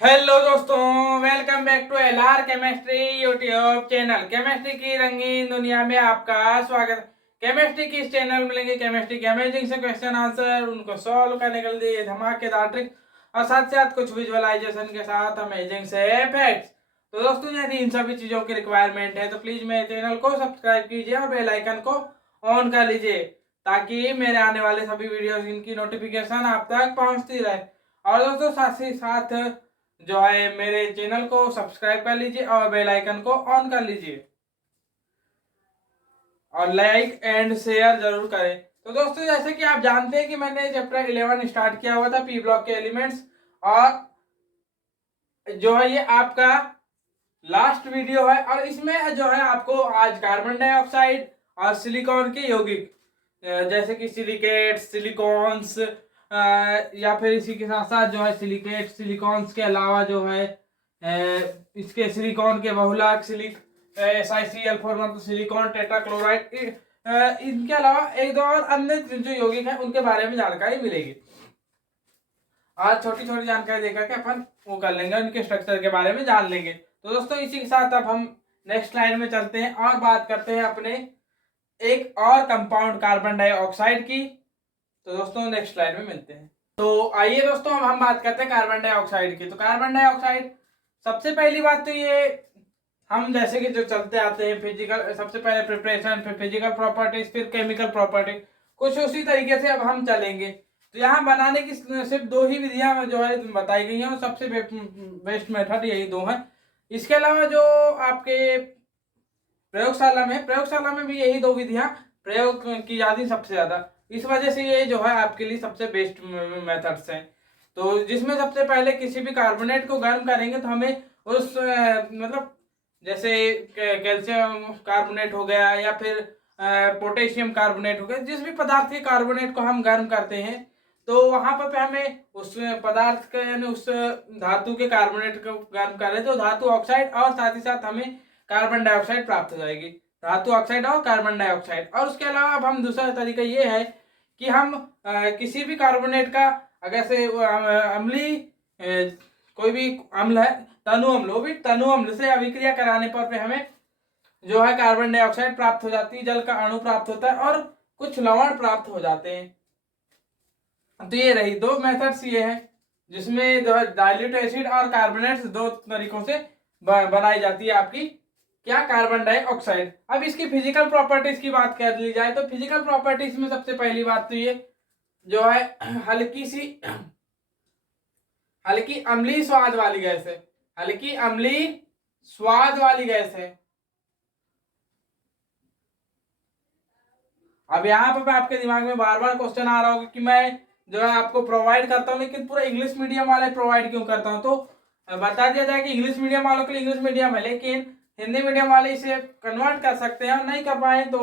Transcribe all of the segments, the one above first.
Hello दोस्तों, welcome back to LR chemistry YouTube channel. Chemistry की रंगीन दुनिया में आपका स्वागत है। केमिस्ट्री की इस चैनल में मिलेंगे केमिस्ट्री के अमेजिंग से क्वेश्चन आंसर, उनको सॉल्व करने के लिए धमाकेदार ट्रिक और साथ साथ कुछ विजुअलाइजेशन के साथ अमेजिंग से फैक्ट्स। तो दोस्तों, यदि इन सभी चीजों की रिक्वायरमेंट है तो प्लीज मेरे चैनल को सब्सक्राइब कीजिए और बेल आइकन को ऑन कर लीजिए ताकि मेरे आने वाले सभी वीडियोस इनकी नोटिफिकेशन आप तक पहुंचती रहे। और दोस्तों, साथ ही साथ जो है मेरे चैनल को सब्सक्राइब कर लीजिए और बेल आइकन को ऑन कर लीजिए और लाइक एंड शेयर जरूर करें। तो दोस्तों, जैसे कि आप जानते हैं कि मैंने चैप्टर 11 स्टार्ट किया हुआ था, पी ब्लॉक के एलिमेंट्स, और जो है ये आपका लास्ट वीडियो है। और इसमें जो है आपको आज कार्बन डाइऑक्साइड और सिलिकॉन के यौगिक जैसे कि सिलिकेट, सिलिकॉन्स, या फिर इसी के साथ साथ जो है सिलिकेट सिलिकॉन्स के अलावा जो है इसके सिलिकॉन के बहुलक SiCl4 मतलब सिलिकॉन टेट्राक्लोराइड, इनके अलावा एक दो और अन्य जो यौगिक हैं उनके बारे में जानकारी मिलेगी। आज छोटी छोटी जानकारी देकर के अपन वो कर लेंगे, उनके स्ट्रक्चर के बारे में जान लेंगे। तो दोस्तों, इसी के साथ अब हम नेक्स्ट लाइन में चलते हैं और बात करते हैं अपने एक और कंपाउंड कार्बन डाइऑक्साइड की। तो दोस्तों, नेक्स्ट लाइन में मिलते हैं। तो आइए दोस्तों, अब हम बात करते हैं कार्बन डाइऑक्साइड की। तो कार्बन डाइऑक्साइड, सबसे पहली बात तो ये, हम जैसे कि जो चलते आते हैं फिजिकल, सबसे पहले प्रिपरेशन, फिर फिजिकल प्रॉपर्टीज, फिर केमिकल प्रॉपर्टी, कुछ उसी तरीके से अब हम चलेंगे। तो यहाँ बनाने की सिर्फ दो ही विधियां जो है बताई गई हैं और सबसे बेस्ट मेथड यही दो है। इसके अलावा जो आपके प्रयोगशाला में भी यही दो विधियां प्रयोग की जाती सबसे ज्यादा। इस वजह से ये जो है आपके लिए सबसे बेस्ट मेथड्स हैं। तो जिसमें सबसे पहले किसी भी कार्बोनेट को गर्म करेंगे तो हमें उस मतलब जैसे कैल्शियम कार्बोनेट हो गया या फिर पोटेशियम कार्बोनेट हो गया, जिस भी पदार्थ के कार्बोनेट को हम गर्म करते हैं तो वहां पर हमें उस पदार्थ के यानी उस धातु के कार्बोनेट को गर्म कर रहे तो धातु ऑक्साइड और साथ ही साथ हमें कार्बन डाइऑक्साइड प्राप्त हो जाएगी, धातु ऑक्साइड और कार्बन डाइऑक्साइड। और उसके अलावा अब हम दूसरा तरीका ये है कि हम किसी भी कार्बोनेट का अगर से अम्लीय कोई भी अम्ल है, तनु अम्ल, वो भी तनु अम्ल से अभिक्रिया कराने पर हमें जो है कार्बन डाइऑक्साइड प्राप्त हो जाती है, जल का अणु प्राप्त होता है और कुछ लवण प्राप्त हो जाते हैं। तो ये रही दो मेथड्स ये हैं जिसमें जो है डाइल्यूट एसिड और कार्बोनेट्स दो तरीकों से बनाई जाती है आपकी क्या, कार्बन डाइऑक्साइड। अब इसकी फिजिकल प्रॉपर्टीज की बात कर ली जाए तो फिजिकल प्रॉपर्टीज में सबसे पहली बात तो ये जो है हल्की अम्लीय स्वाद वाली गैस है, हल्की अम्लीय स्वाद वाली गैस है। अब यहाँ पर आपके दिमाग में बार बार क्वेश्चन आ रहा होगा कि मैं जो है आपको प्रोवाइड करता हूँ लेकिन पूरा इंग्लिश मीडियम वाले प्रोवाइड क्यों करता हूँ। तो बता दिया जाए कि इंग्लिश मीडियम वालों के लिए इंग्लिश मीडियम है, लेकिन हिंदी मीडियम वाले इसे कन्वर्ट कर सकते हैं और नहीं कर पाए तो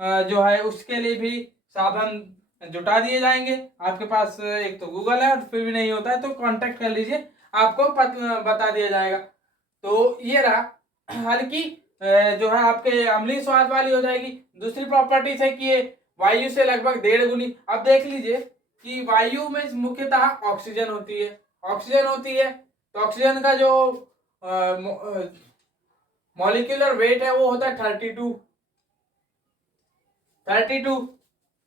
जो है उसके लिए भी साधन जुटा दिए जाएंगे। आपके पास एक तो गूगल है और फिर भी नहीं होता है तो कांटेक्ट कर लीजिए, आपको बता दिया जाएगा। तो ये रहा हल्की जो है आपके अम्लीय स्वाद वाली हो जाएगी। दूसरी प्रॉपर्टीज है कि ये वायु से लगभग 1.5 गुनी। अब देख लीजिए कि वायु में मुख्यतः ऑक्सीजन होती है, तो ऑक्सीजन का जो मॉलिक्यूलर वेट है वो होता है 32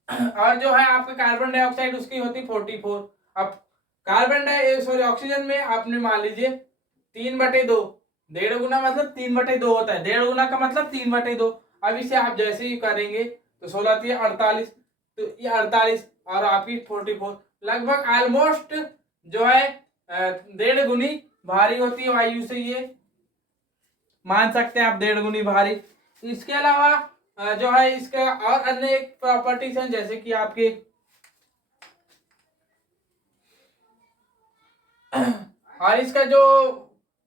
और जो है आपका कार्बन डाइऑक्साइड उसकी होती 44। अब ऑक्सीजन में आपने मान लीजिए 3/2, 1.5 गुना मतलब 3/2 होता है, 1.5 गुना का मतलब 3/2। अब इसे आप जैसे ही करेंगे तो 16 48, तो ये 48 और आपकी 44 लगभग ऑलमोस्ट जो है 1.5 गुनी भारी होती है वायु से, ये मान सकते हैं आप 1.5 गुनी भारी। इसके अलावा जो है इसका और अन्य प्रॉपर्टीज हैं जैसे कि आपके और इसका जो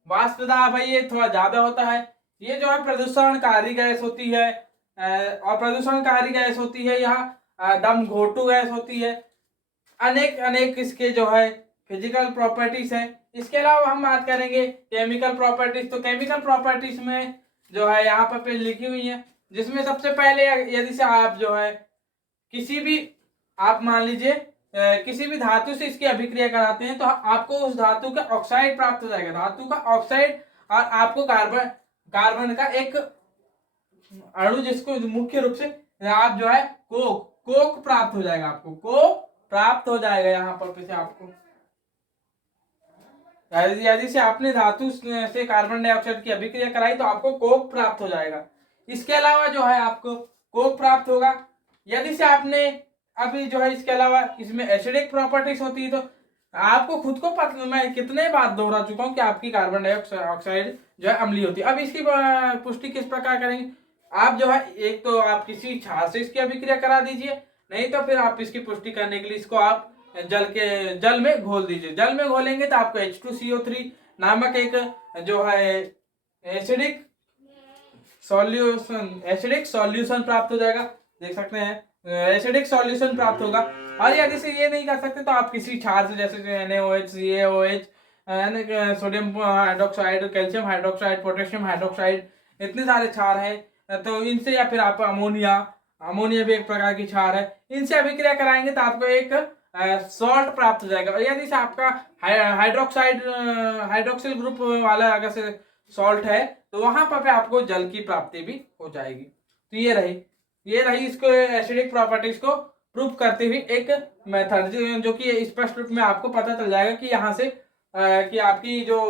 वाष्प दाब है ये थोड़ा ज्यादा होता है। ये जो है प्रदूषणकारी गैस होती है और प्रदूषणकारी गैस होती है, यहाँ दम घोटू गैस होती है। अनेक अनेक इसके जो है फिजिकल प्रॉपर्टीज हैं। इसके अलावा हम बात करेंगे केमिकल प्रॉपर्टीज। तो केमिकल प्रॉपर्टीज में जो है यहाँ पर लिखी हुई है, जिसमें सबसे पहले यदि से आप जो है किसी भी आप मान लीजिए किसी भी धातु से इसकी अभिक्रिया कराते हैं तो आपको उस धातु का ऑक्साइड प्राप्त हो जाएगा, धातु का ऑक्साइड, और आपको कार्बन कार्बन का एक अणु जिसको मुख्य रूप से आप जो है कोक कोक प्राप्त हो जाएगा, आपको कोक प्राप्त हो जाएगा। यहाँ पर से आपको यदि से आपने धातु से कार्बन डाइऑक्साइड की अभिक्रिया कराई तो आपको कोक प्राप्त हो जाएगा। इसके अलावा जो है आपको कोक प्राप्त होगा। यदि से आपने अभी जो है इसके अलावा इसमें एसिडिक प्रॉपर्टीज होती है तो आपको खुद को पता, मैं कितने बार दोहरा चुका हूं कि आपकी कार्बन डाइऑक्साइड जो है अम्लीय होती है। अब इसकी पुष्टि किस प्रकार करेंगे, आप जो है एक तो आप किसी क्षार से इसकी अभिक्रिया करा दीजिए, नहीं तो फिर आप इसकी पुष्टि करने के लिए इसको आप जल में घोल दीजिए। जल में घोलेंगे तो आपको H2CO3 नामक एक जो है एसिडिक सॉल्यूशन प्राप्त हो जाएगा। देख सकते हैं एसिडिक सॉल्यूशन प्राप्त होगा। और यदि से ये नहीं कर सकते तो आप किसी क्षार से जैसे NaOH, CaOH, sodium hydroxide, calcium hydroxide, potassium hydroxide, इतने सारे क्षार हैं तो इनसे, या फिर आप अमोनिया भी एक प्रकार की क्षार है, इनसे अभिक्रिया कराएंगे तो आपको एक सॉल्ट प्राप्त हो जाएगा। और यदि से आपका हाइड्रोक्सिल ग्रुप वाला अगर से सॉल्ट है तो वहां पर आपको जल की प्राप्ति भी हो जाएगी। तो ये रही इसको एसिडिक प्रॉपर्टीज को प्रूव करते हुए एक मेथड, जो कि स्पष्ट रूप में आपको पता चल जाएगा कि यहाँ से कि आपकी जो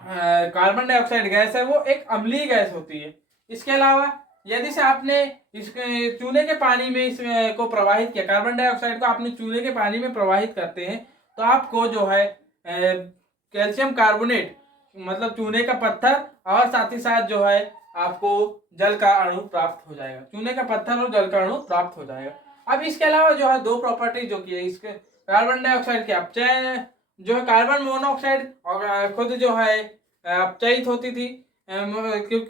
कार्बन डाइऑक्साइड गैस है वो एक अम्लीय गैस होती है। इसके अलावा यदि से आपने इस चूने के पानी में इसको प्रवाहित किया, कार्बन डाइऑक्साइड को आपने चूने के पानी में प्रवाहित करते हैं तो आपको जो है कैल्शियम कार्बोनेट मतलब चूने का पत्थर और साथ ही साथ जो है आपको जल का अणु प्राप्त हो जाएगा, चूने का पत्थर और जल का अणु प्राप्त हो जाएगा। अब इसके अलावा जो है दो प्रॉपर्टी जो की है इसके कार्बन डाइऑक्साइड के अपचयन, जो है कार्बन मोनोऑक्साइड खुद जो है अपचयित होती थी, क्योंकि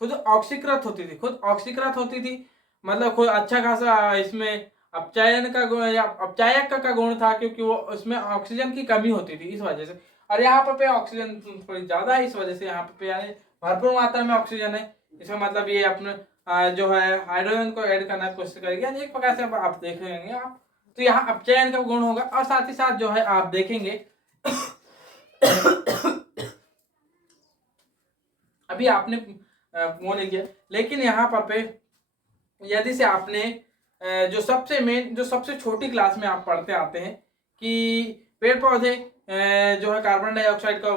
खुद ऑक्सीकृत होती थी, मतलब खुद अच्छा खासा इसमें अपचयन का अपचायक का गुण था, क्योंकि वो उसमें ऑक्सीजन की कमी होती थी इस वजह से। और यहाँ पर पे ऑक्सीजन थोड़ी ज्यादा है, इस वजह से यहाँ पे यानी भरपूर मात्रा में ऑक्सीजन है। इसका मतलब ये अपने जो है हाइड्रोजन को ऐड करने की कोशिश करेगी, एक प्रकार से आप देख लेंगे आप, तो यहाँ अपचयन का गुण होगा। और साथ ही साथ जो है आप देखेंगे अभी आपने वो नहीं किया, लेकिन यहाँ पर पे यदि से आपने जो सबसे छोटी क्लास में आप पढ़ते आते हैं कि पेड़ पौधे जो है कार्बन डाइऑक्साइड का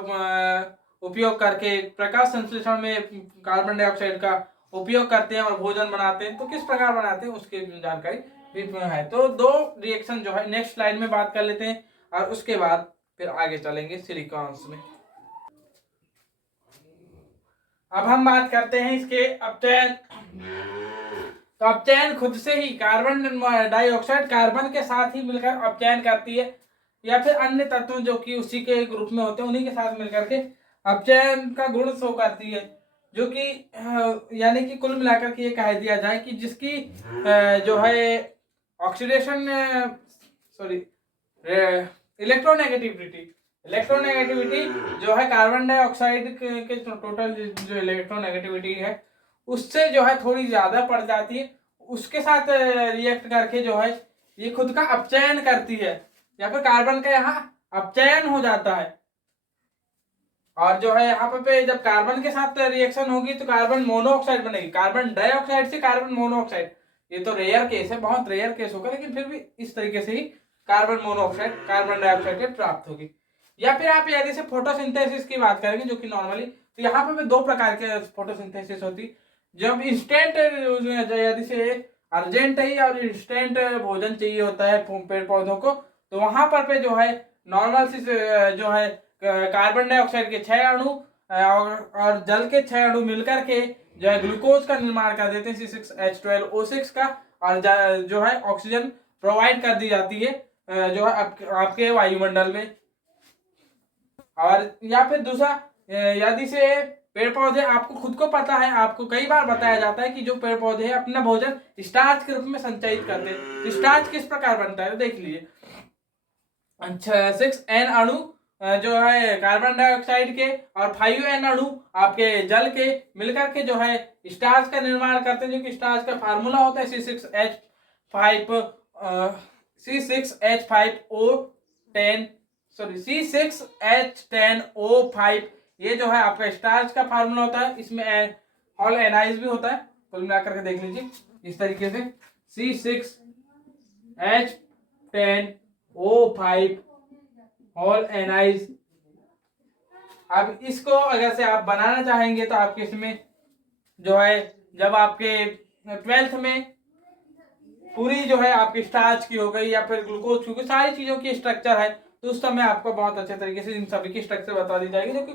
उपयोग करके प्रकाश संश्लेषण में कार्बन डाइऑक्साइड का उपयोग करते हैं और भोजन बनाते हैं, तो किस प्रकार बनाते हैं उसकी जानकारी भी है। तो दो रिएक्शन जो है नेक्स्ट स्लाइड में बात कर लेते हैं और उसके बाद फिर आगे चलेंगे सिलिकॉन्स में। अब हम बात करते हैं इसके अपचयन। तो अपचयन खुद से ही कार्बन डाइऑक्साइड कार्बन के साथ ही मिलकर अपचयन करती है, या फिर अन्य तत्व जो कि उसी के ग्रुप में होते हैं उन्हीं के साथ मिलकर के अपचयन का गुण शो करती है, जो कि यानी कि कुल मिलाकर के ये कह दिया जाए कि जिसकी जो है ऑक्सीडेशन इलेक्ट्रोनेगेटिविटी जो है कार्बन डाइऑक्साइड के टोटल जो इलेक्ट्रोनेगेटिविटी है उससे जो है थोड़ी ज्यादा पड़ जाती है, उसके साथ रिएक्ट करके जो है ये खुद का अपचयन करती है, या फिर कार्बन का यहाँ अपचयन हो जाता है। और जो है यहाँ पे जब कार्बन के साथ रिएक्शन होगी तो कार्बन मोनोऑक्साइड बनेगी, कार्बन डाइऑक्साइड से कार्बन मोनोऑक्साइड। ये तो रेयर केस है, बहुत रेयर केस होगा, लेकिन फिर भी इस तरीके से ही कार्बन मोनोऑक्साइड कार्बन डाइऑक्साइड प्राप्त होगी। या फिर आप यदि से फोटोसिंथेसिस की बात करेंगे, जो कि नॉर्मली तो यहाँ पे भी दो प्रकार के फोटोसिंथेसिस होती, जब इंस्टेंट यदि से अर्जेंट ही और इंस्टेंट भोजन चाहिए होता है पेड़ पौधों को, तो वहां पर पे जो है नॉर्मल सी जो है कार्बन डाइऑक्साइड के 6 अणु और जल के 6 अणु मिलकर के जो है ग्लूकोज का निर्माण कर देते हैं C6H12O6 का, और जो है ऑक्सीजन प्रोवाइड कर दी जाती है जो है आपके वायुमंडल में। और या फिर दूसरा यदि से पेड़ पौधे, आपको खुद को पता है, आपको कई बार बताया जाता है कि जो पेड़ पौधे हैं अपना भोजन स्टार्च के रूप में संचयित करते हैं। तो स्टार्च किस प्रकार बनता है देख लीजिए। अच्छा 6N अणु जो है कार्बन डाइऑक्साइड के और 5N अणु आपके जल के मिलकर के जो है स्टार्च का निर्माण करते हैं, जो कि स्टार्च का फार्मूला होता है C6H5 C6H5O10 सॉरी C6H10O5 ये जो है आपका स्टार्च का फार्मूला होता है। इसमें ऑल एनाइज भी होता है, कुल मिलाकर के देख लीजिए इस तरीके से C6H10O5 ऑल एनाइज। अब इसको अगर से आप बनाना चाहेंगे तो आपके इसमें जो है जब आपके 12th में पूरी जो है आपकी स्टार्च की हो गई या फिर ग्लूकोज की सारी चीजों की स्ट्रक्चर है तो उस समय आपको बहुत अच्छे तरीके से इन सभी की स्ट्रक्चर बता दी जाएगी, जो कि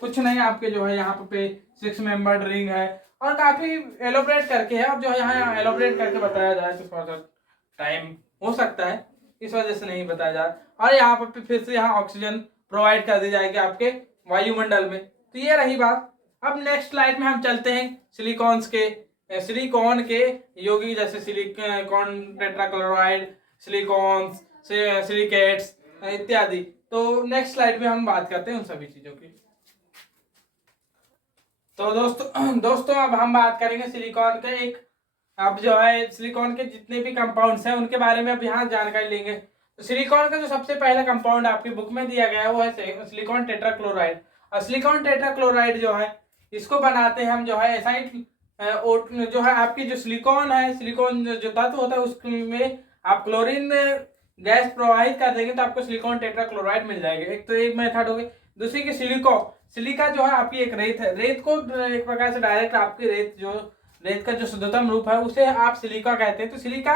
कुछ नहीं आपके जो है यहाँ पे 6 मेंबर्ड रिंग है और काफी एलोबरेट करके है। अब जो है यहाँ एलोबरेट करके बताया जाए तो थोड़ा सा टाइम हो सकता है, इस वजह से नहीं बताया जा रहा। और यहाँ पे फिर से यहाँ ऑक्सीजन प्रोवाइड कर दी जाएगी आपके वायुमंडल में। तो ये रही बात। अब नेक्स्ट स्लाइड में हम चलते हैं सिलिकॉन के यौगिक जैसे सिलिकॉन टेट्राक्लोराइड, सिलिकॉन्स, सिलिकेट्स इत्यादि। तो नेक्स्ट स्लाइड में हम बात करते हैं उन सभी चीजों की। तो दोस्तों अब हम बात करेंगे सिलिकॉन के एक, अब जो है सिलिकॉन के जितने भी कंपाउंड्स हैं उनके बारे में अब यहाँ जानकारी लेंगे। तो सिलिकॉन का जो सबसे पहला कंपाउंड आपकी बुक में दिया गया है वो है सिलिकॉन टेट्राक्लोराइड। और सिलिकॉन टेट्राक्लोराइड जो है इसको बनाते हैं हम जो है एसाइड जो है आपकी जो सिलिकॉन है, सिलिकॉन जो तत्व होता है उसमें आप क्लोरीन गैस प्रवाहित कर देंगे तो आपको सिलिकॉन टेट्राक्लोराइड मिल जाएगा। एक तो एक मेथड हो गई। दूसरी की सिलिका जो है आपकी एक रेत है, रेत को एक प्रकार से डायरेक्ट आपकी रेत का जो शुद्धतम रूप है उसे आप सिलिका कहते हैं। तो सिलिका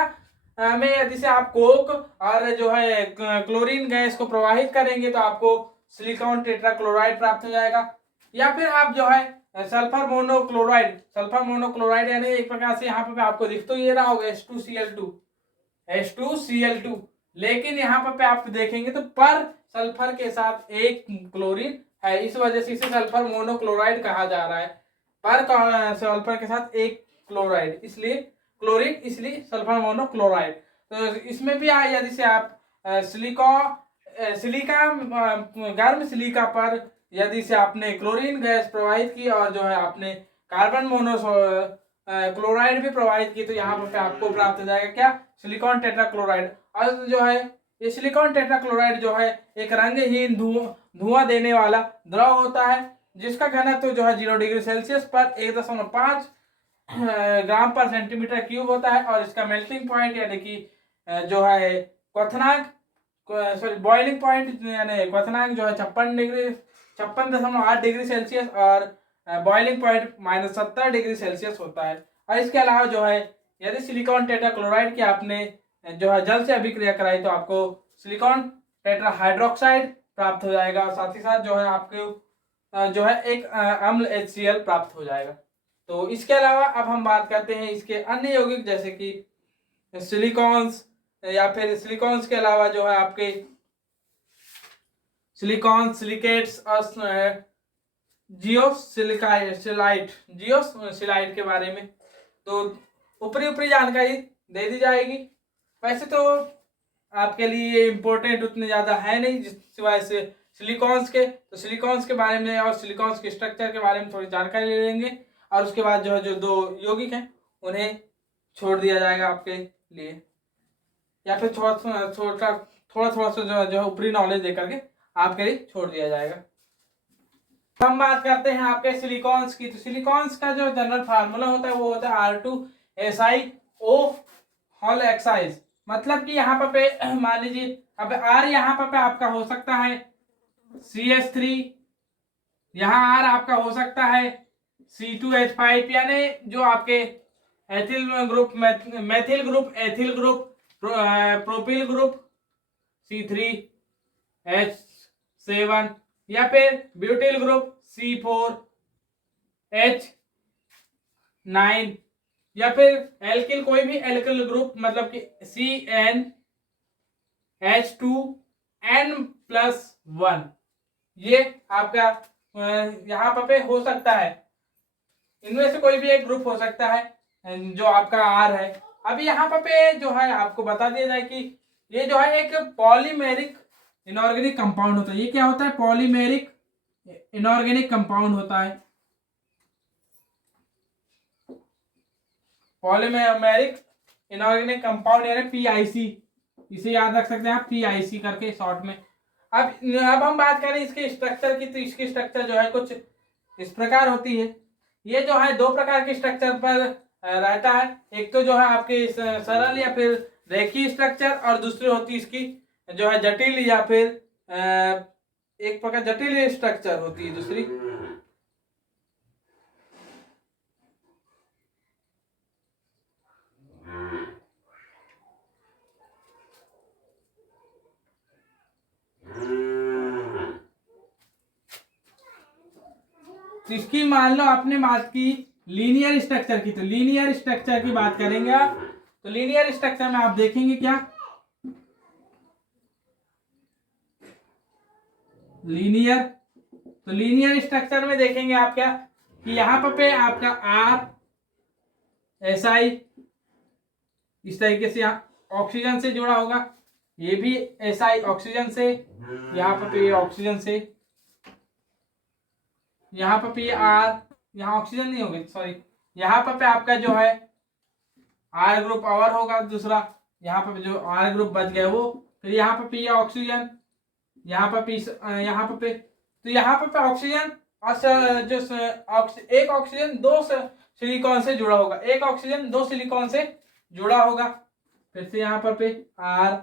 में यदि से आप कोक और जो है क्लोरीन गैस को प्रवाहित करेंगे तो आपको सिलिकॉन टेट्राक्लोराइड प्राप्त हो जाएगा। या फिर आप जो है सल्फर मोनोक्लोराइड यानी एक प्रकार से यहाँ पे आपको दिख तो ये रहा होगा H2Cl2, लेकिन यहाँ पे आप देखेंगे तो पर सल्फर के साथ एक क्लोरीन है, इस वजह से इसे सल्फर मोनोक्लोराइड कहा जा रहा है। पर सल्फर के साथ एक क्लोराइड इसलिए क्लोरीन, इसलिए सल्फर मोनोक्लोराइड। तो इसमें भी यदि से आप सिलिका गर्म सिलिका पर यदि से आपने क्लोरीन गैस प्रवाहित की और जो है आपने कार्बन क्लोराइड भी प्रवाहित की तो यहाँ पर आपको प्राप्त हो जाएगा क्या, सिलिकॉन टेट्राक्लोराइड। और जो है ये सिलिकॉन टेट्राक्लोराइड जो है एक रंगहीन धुआं देने वाला द्रव होता है जिसका घनत्व जो है 0 डिग्री सेल्सियस पर 1.5 ग्राम पर सेंटीमीटर क्यूब होता है। और इसका मेल्टिंग पॉइंट यानी कि जो है क्वथनांक बॉइलिंग पॉइंट यानी क्वथनांक जो है 56.8 डिग्री सेल्सियस और बॉइलिंग पॉइंट -70 डिग्री सेल्सियस होता है। और इसके अलावा जो है यदि सिलिकॉन टेट्राक्लोराइड की आपने जो है जल से अभिक्रिया कराई तो आपको सिलिकॉन टेट्राहाइड्रोक्साइड प्राप्त हो जाएगा और साथ ही साथ जो है आपको जो है एक अम्ल HCl प्राप्त हो जाएगा। तो इसके अलावा अब हम बात करते हैं इसके अन्य यौगिक जैसे कि सिलिकॉन्स या फिर सिलिकॉन्स के अलावा जो है आपके सिलिकॉन, सिलिकेट्स और जियोसिलाइट के बारे में तो ऊपरी जानकारी दे दी जाएगी। वैसे तो आपके लिए इम्पोर्टेंट उतने ज़्यादा है नहीं सिवाय से सिलिकॉन्स के। तो सिलिकॉन्स के बारे में और सिलिकॉन्स के स्ट्रक्चर के बारे में थोड़ी जानकारी ले लेंगे और उसके बाद जो है जो 2 यौगिक हैं उन्हें छोड़ दिया जाएगा आपके लिए, या फिर थोड़ा सा जो है ऊपरी नॉलेज देकर के आपके लिए छोड़ दिया जाएगा। हम बात करते हैं आपके सिलिकॉन्स की। तो सिलिकॉन्स का जो जनरल फार्मूला होता है वो होता है R2SiO होल एक्साइज। मतलब कि यहाँ पे मान लीजिए अब R यहाँ पे आपका हो सकता है CH3, यहाँ R आपका हो सकता है C2H5 यानी जो आपके ethyl group, methyl group, ethyl group, propyl group C3H7 या फिर ब्यूटिल ग्रुप C4H9 या फिर एल्किल कोई भी एल्किल ग्रुप मतलब कि CnH2n+1 ये आपका यहाँ पे हो सकता है। इनमें से कोई भी एक ग्रुप हो सकता है जो आपका R है। अब यहाँ पे जो है आपको बता दिया जाए कि ये जो है एक पॉलीमेरिक इनऑर्गेनिक कंपाउंड होता है। ये क्या होता है, पॉलीमेरिक इनऑर्गेनिक कंपाउंड होता है। पॉलीमेरिक इनऑर्गेनिक कंपाउंड यानी पीआईसी, इसे याद रख सकते हैं आप पीआईसी करके शॉर्ट में। अब हम बात करें इसके स्ट्रक्चर की, तो इसकी स्ट्रक्चर जो है कुछ इस प्रकार होती है। ये जो है दो प्रकार के स्ट्रक्चर पर रहता है, एक तो जो है आपके सरल या फिर रेखीय स्ट्रक्चर, और दूसरी होती है इसकी जो है जटिल या फिर एक प्रकार जटिल स्ट्रक्चर होती है दूसरी। तो इसकी मान लो आपने बात की लीनियर स्ट्रक्चर की, तो लीनियर स्ट्रक्चर की बात करेंगे आप, तो लीनियर स्ट्रक्चर में आप देखेंगे क्या, लीनियर, तो लीनियर स्ट्रक्चर में देखेंगे आप क्या कि यहां पे आपका आर एस आई इस तरीके से यहाँ ऑक्सीजन से जुड़ा होगा, ये भी एस आई ऑक्सीजन से, यहाँ पे ऑक्सीजन से, यहाँ पे आर, यहाँ ऑक्सीजन नहीं होगी सॉरी, यहाँ पे आपका जो है आर ग्रुप और होगा दूसरा, यहाँ पे जो आर ग्रुप बच गया वो, फिर यहाँ पे ऑक्सीजन, यहाँ पे तो यहाँ पे ऑक्सीजन और जो एक ऑक्सीजन दो सिलिकॉन से जुड़ा होगा, एक ऑक्सीजन दो सिलिकॉन से जुड़ा होगा, फिर से यहाँ पे आर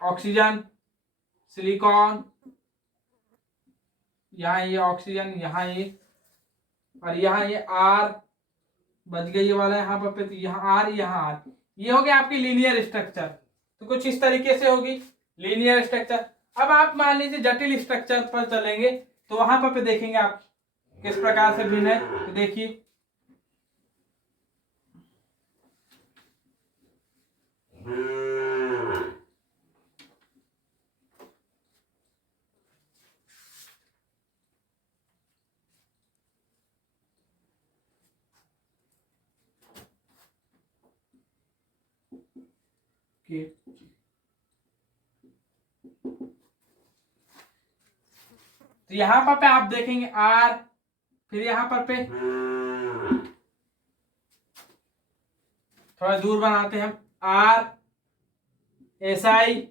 ऑक्सीजन सिलिकॉन, यहाँ ये ऑक्सीजन, यहाँ ये, और यहाँ ये आर बच गया ये वाला यहाँ पे, तो यहाँ आर यहाँ आर, ये हो गया आपकी लीनियर स्ट्रक्चर। तो कुछ इस तरीके से होगी लीनियर स्ट्रक्चर। अब आप मान लीजिए जटिल स्ट्रक्चर पर चलेंगे, तो वहां पर देखेंगे आप किस प्रकार से भिन्न है, तो देखिए तो यहां पर आप देखेंगे आर, फिर यहां पर थोड़ा दूर बनाते हैं हम, R S I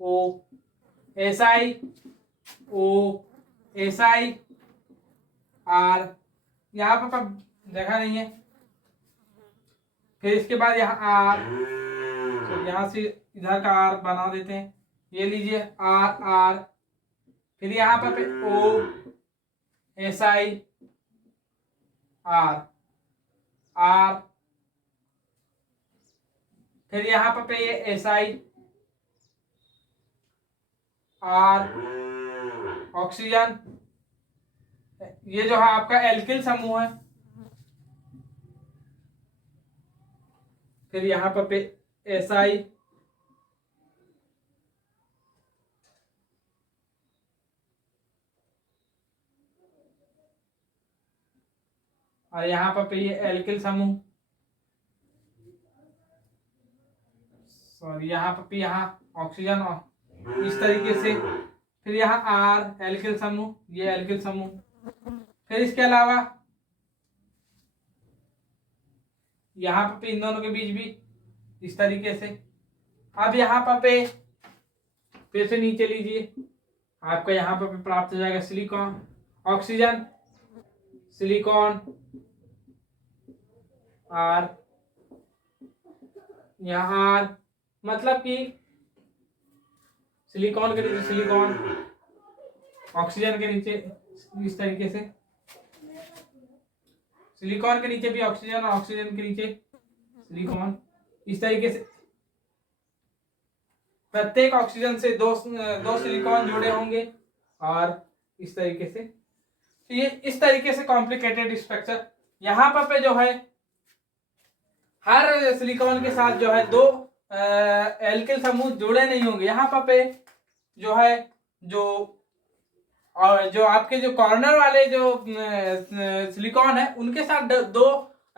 O S I O S I R, यहां पर देखा नहीं है, फिर इसके बाद यहाँ आर, तो यहां से इधर का आर बना देते हैं, ये लीजिए आर आर, फिर यहाँ पर O S I R R, फिर यहाँ पर ये एस आई आर ऑक्सीजन, ये जो है आपका एल्किल समूह है, फिर यहाँ पर एस आई, और यहाँ पर ये एल्किल समूह, सॉरी यहाँ पर यहाँ ऑक्सीजन और इस तरीके से, फिर यहाँ आर एल्किल समूह, ये एल्किल समूह, फिर इसके अलावा यहाँ पर इन दोनों के बीच भी इस तरीके से। अब यहाँ पर फिर से नीचे लीजिए, आपका यहाँ पर प्राप्त हो जाएगा सिलिकॉन ऑक्सीजन सिलिकॉन आर, यहाँ आर, मतलब कि सिलिकॉन के नीचे सिलिकॉन, ऑक्सीजन के नीचे इस तरीके से, सिलिकॉन के नीचे भी ऑक्सीजन और ऑक्सीजन के नीचे सिलिकॉन, इस तरीके से प्रत्येक ऑक्सीजन से दो सिलिकॉन जुड़े होंगे, और इस तरीके से, तो ये इस तरीके से कॉम्प्लिकेटेड स्ट्रक्चर। यहाँ पर जो है हर सिलिकॉन के साथ जो है दो एल्किल समूह जुड़े नहीं होंगे, यहाँ पर जो है जो आपके जो कॉर्नर वाले जो सिलिकॉन है उनके साथ दो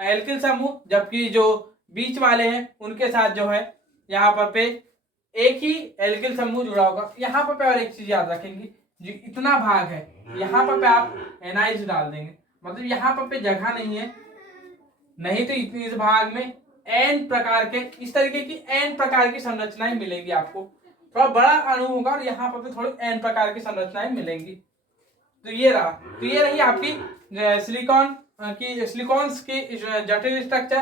एल्किल समूह, जबकि जो बीच वाले हैं उनके साथ जो है यहाँ पर एक ही एल्किल समूह जुड़ा होगा। यहाँ पर और एक चीज याद रखेंगे, जो इतना भाग है यहाँ पर आप एनाइज डाल देंगे, मतलब यहाँ पर जगह नहीं है, नहीं तो इस भाग में एन प्रकार के, इस तरीके की एन प्रकार की संरचनाएं मिलेंगी आपको। थोड़ा बड़ा अणु होगा और यहाँ पर भी थोड़ी एन प्रकार की संरचनाएं मिलेंगी। तो ये रहा, तो ये रही आपकी सिलिकॉन्स की जटिल स्ट्रक्चर।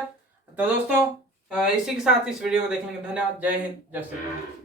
तो दोस्तों इसी के साथ इस वीडियो को देखने के लिए धन्यवाद। जय हिंद, जय श्री राम।